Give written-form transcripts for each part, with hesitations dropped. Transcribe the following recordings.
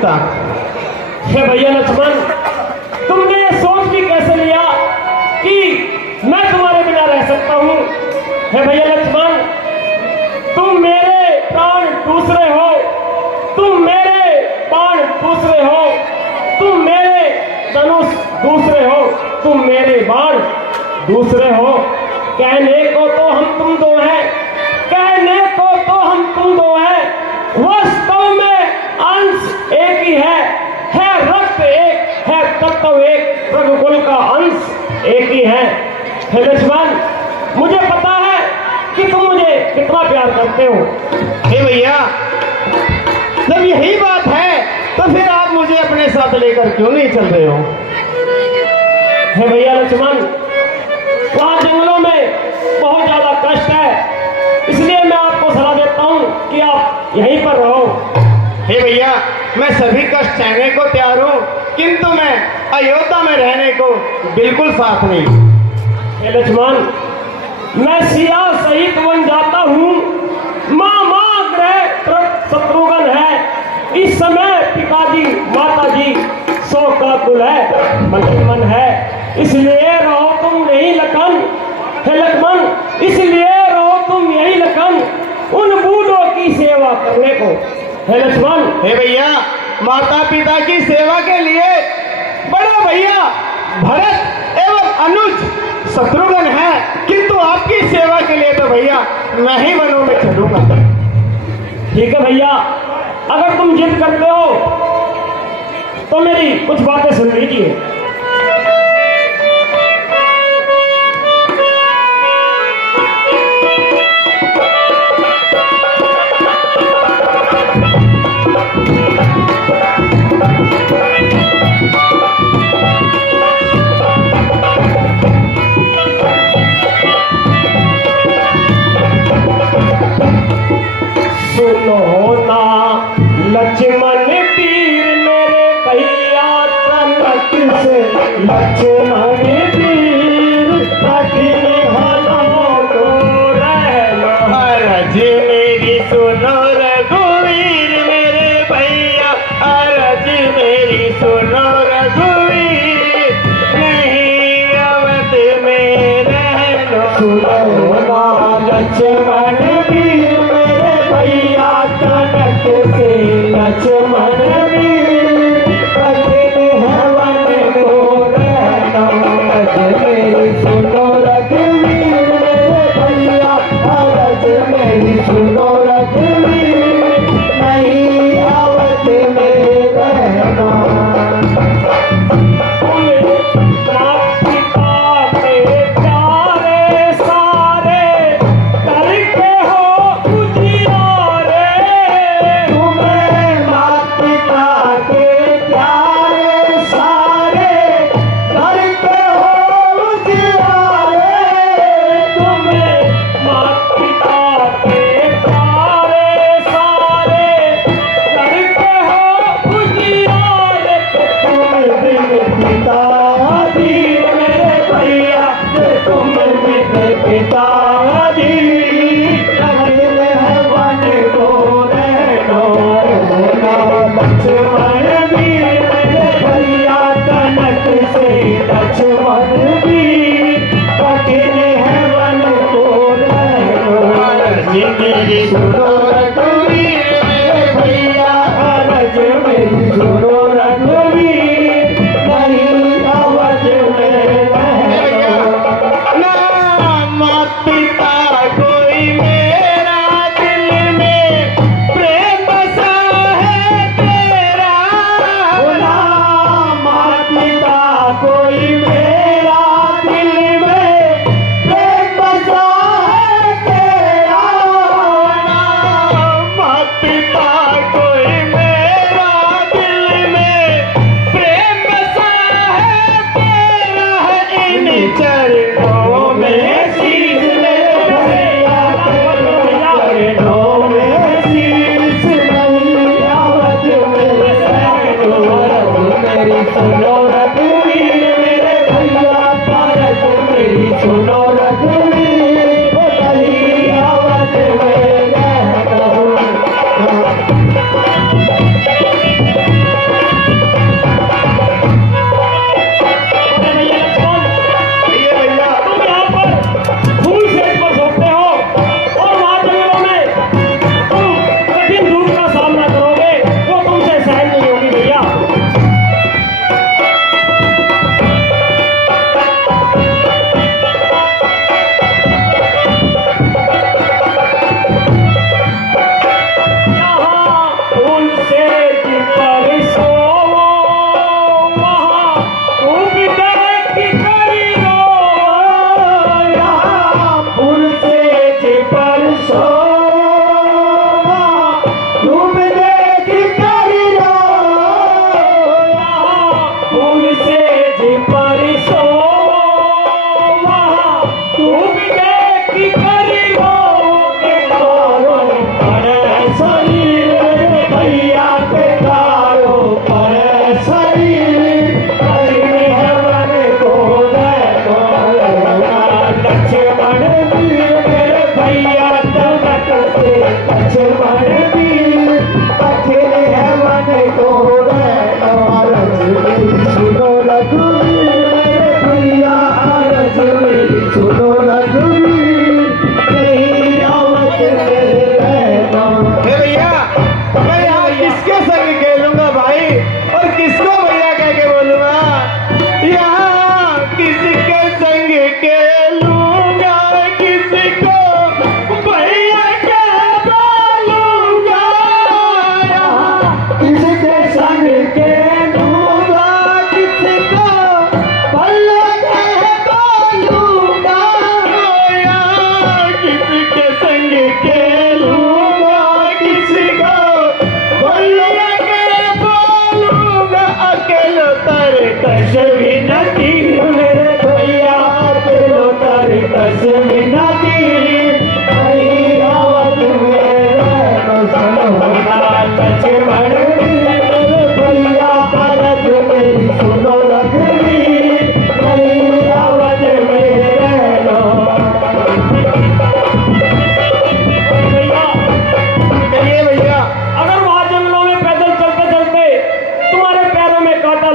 सकता। हे भैया लक्ष्मण, तुमने ये सोच भी कैसे लिया कि मैं तुम्हारे बिना रह सकता हूँ? हे भैया लक्ष्मण, तुम मेरे प्राण दूसरे हो, तुम मेरे बाण दूसरे हो, तुम मेरे धनुष दूसरे हो, तुम मेरे बाण दूसरे हो। कहने को तो हम तुम दो हैं, कहने को तो हम तुम दो हैं, वास्तव में अंश एक ही है रक्त एक है, तत्व एक, रघुकुल का अंश एक ही है। हे लक्ष्मण, मुझे पता है कि तुम मुझे कितना प्यार करते हो। हे भैया, जब यही बात है तो फिर आप मुझे अपने साथ लेकर क्यों नहीं चल रहे हो? हे भैया लक्ष्मण, वहां जंगलों में बहुत ज्यादा कष्ट है, इसलिए मैं आपको सलाह देता हूँ कि आप यहीं पर रहो। हे भैया, मैं सभी कष्ट सहने को तैयार हूँ, किंतु मैं अयोध्या में रहने को बिल्कुल साथ नहीं। हे लक्ष्मण, मैं सिया सहित वन जाता हूँ, मां ग्रह शत्रुघ्न है, इस समय पिताजी माताजी शोक का कुल है, मन ही मन है, इसलिए रहो तुम यही लखन। हे लक्ष्मण, इसलिए रहो तुम यही लखन, उन बूढ़ों की सेवा करने को। हे लक्ष्मण, हे भैया, माता पिता की सेवा के लिए बड़े भैया भरत एवं अनुज शत्रुघ्न है, किंतु आपकी सेवा के लिए तो भैया मैं ही वनों में चलूंगा। ठीक है भैया, अगर तुम जिद करते हो तो मेरी कुछ बातें सुन लीजिए। सुनो ना लक्ष्मण पीर मेरे भैया तनक से, लक्ष्मण पीर कठिन हालों को रहना। अरज मेरी सुनो रघुवीर मेरे भैया, अरज मेरी सुनो रघुवीर, नहीं अवध में रहना। सुनो ना लक्ष्मण पीर मेरे भैया तनक से, लक्ष्मण पीर कठिन है वन को रहना। अरज मेरी सुनो रघुवीर मेरे भैया, अरज मेरी सुनो रघुवीर, नहीं अवध में रहना।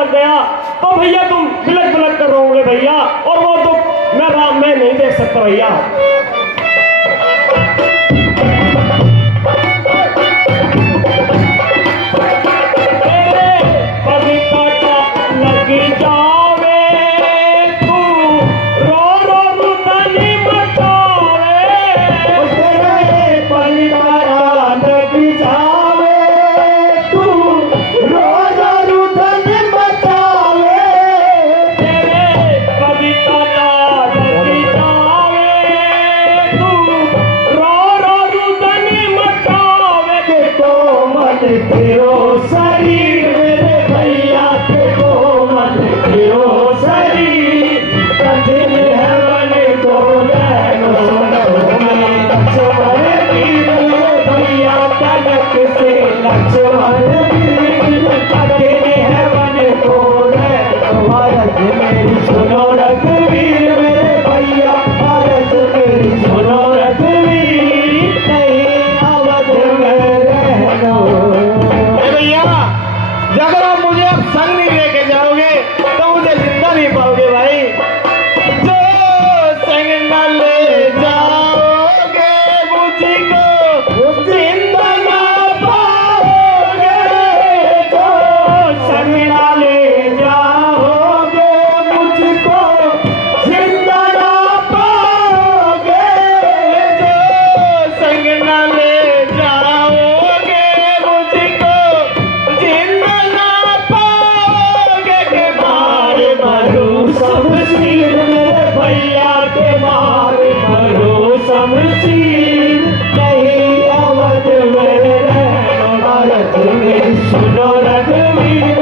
लग गया तो भैया तुम बिलक बिलक कर रहोगे भैया, और वो तो मैं नहीं देख सकता भैया। अगर आप मुझे अब संग नहीं लेके जाओगे तो मुझे जिंदा नहीं पाओगे भाई। जो संग न ले जाओगे मुझको जिंदा ना पाओगे, जो संग न ले जाओगे मुझको जिंदा ना पाओगे, जो संग न ले जाओगे मुझको जिंदा भैया के मारे मरो शमशीर, नहीं अवध में रहना भारत मेरी सुनो रघुवीर,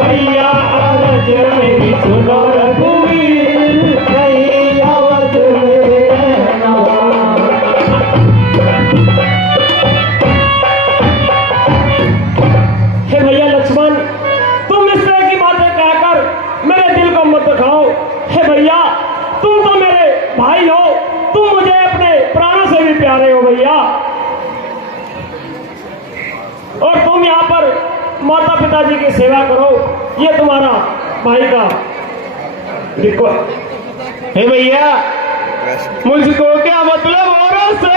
भैया अवध मेरी सुनो रघुवीर, नहीं अवध में रहना। हे भैया लक्ष्मण, तुम इस तरह की बातें कहकर मेरे दिल को मत दुखाओ। हे भैया, तुम तो मेरे भाई हो, तुम मुझे अपने प्राणों से भी प्यारे हो भैया, और तुम यहाँ पर माता पिताजी की सेवा करो, ये तुम्हारा भाई का रिक्वेस्ट। हे भैया, मुझको क्या मतलब औरों से,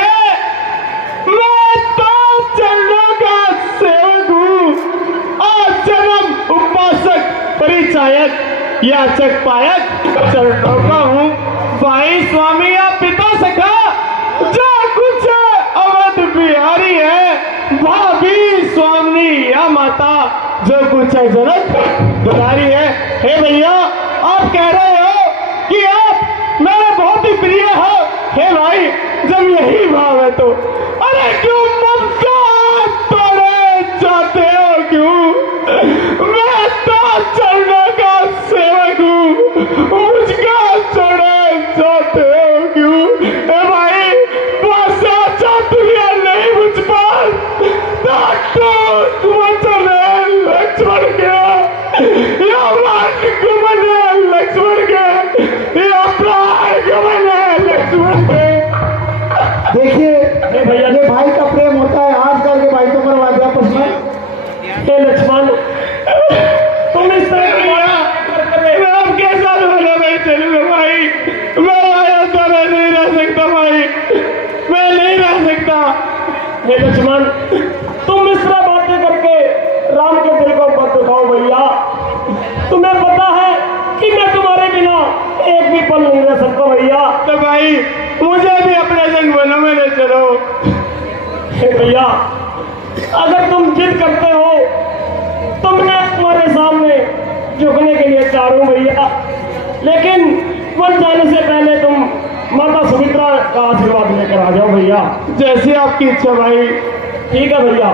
मैं तो चरणों का सेवक हूँ, आजन्म उपासक परिचायक याचक पायक चरणों का हूँ, भाई स्वामी या पिता सखा जो कुछ अवध बिहारी है, भाभी स्वामी या माता जो कुछ है जनक दुलारी है। हे भैया, आप कह रहे हो कि आप मेरे बहुत ही प्रिय हो। हे भाई, जब यही भाव है तो अरे क्यों ममता तोड़े जाते हो, क्यों? मैं तो चरणों का सेवक हूँ, मुझको चढ़े जाते हो क्यों? ए भाई, भाषा चातुर्य नहीं मुझ पर, चले लक्ष्मण के या मान गमन है लक्ष्मण के या प्राण गमन है लक्ष्मण के। देखिए भैया, ये भाई का प्रेम होता है, आजकल के भाई तो मरवा दिया प्रश्न। हे लक्ष्मण, तुम इस तरह की मैं आपके साथ वाला नहीं चलूंगा भाई, मैं ऐसा नहीं रह सकता भाई, मैं नहीं रह सकता। हे लक्ष्मण, तुम इस तरह बातें करके राम के दिल को मत दुखाओ भैया। तुम्हें पता है कि मैं तुम्हारे बिना एक भी पल नहीं रह सकता भैया। तो भाई मुझे भी अपने संग वनों में ले चलो। हे भैया, अगर तुम जिद करते हो तो मैं तुम्हारे सामने झुकने के लिए तैयार हूं भैया, लेकिन वन जाने से पहले तुम माता सुमित्रा का आशीर्वाद लेकर आ जाओ भैया। जैसी आपकी इच्छा भाई। ठीक है भैया।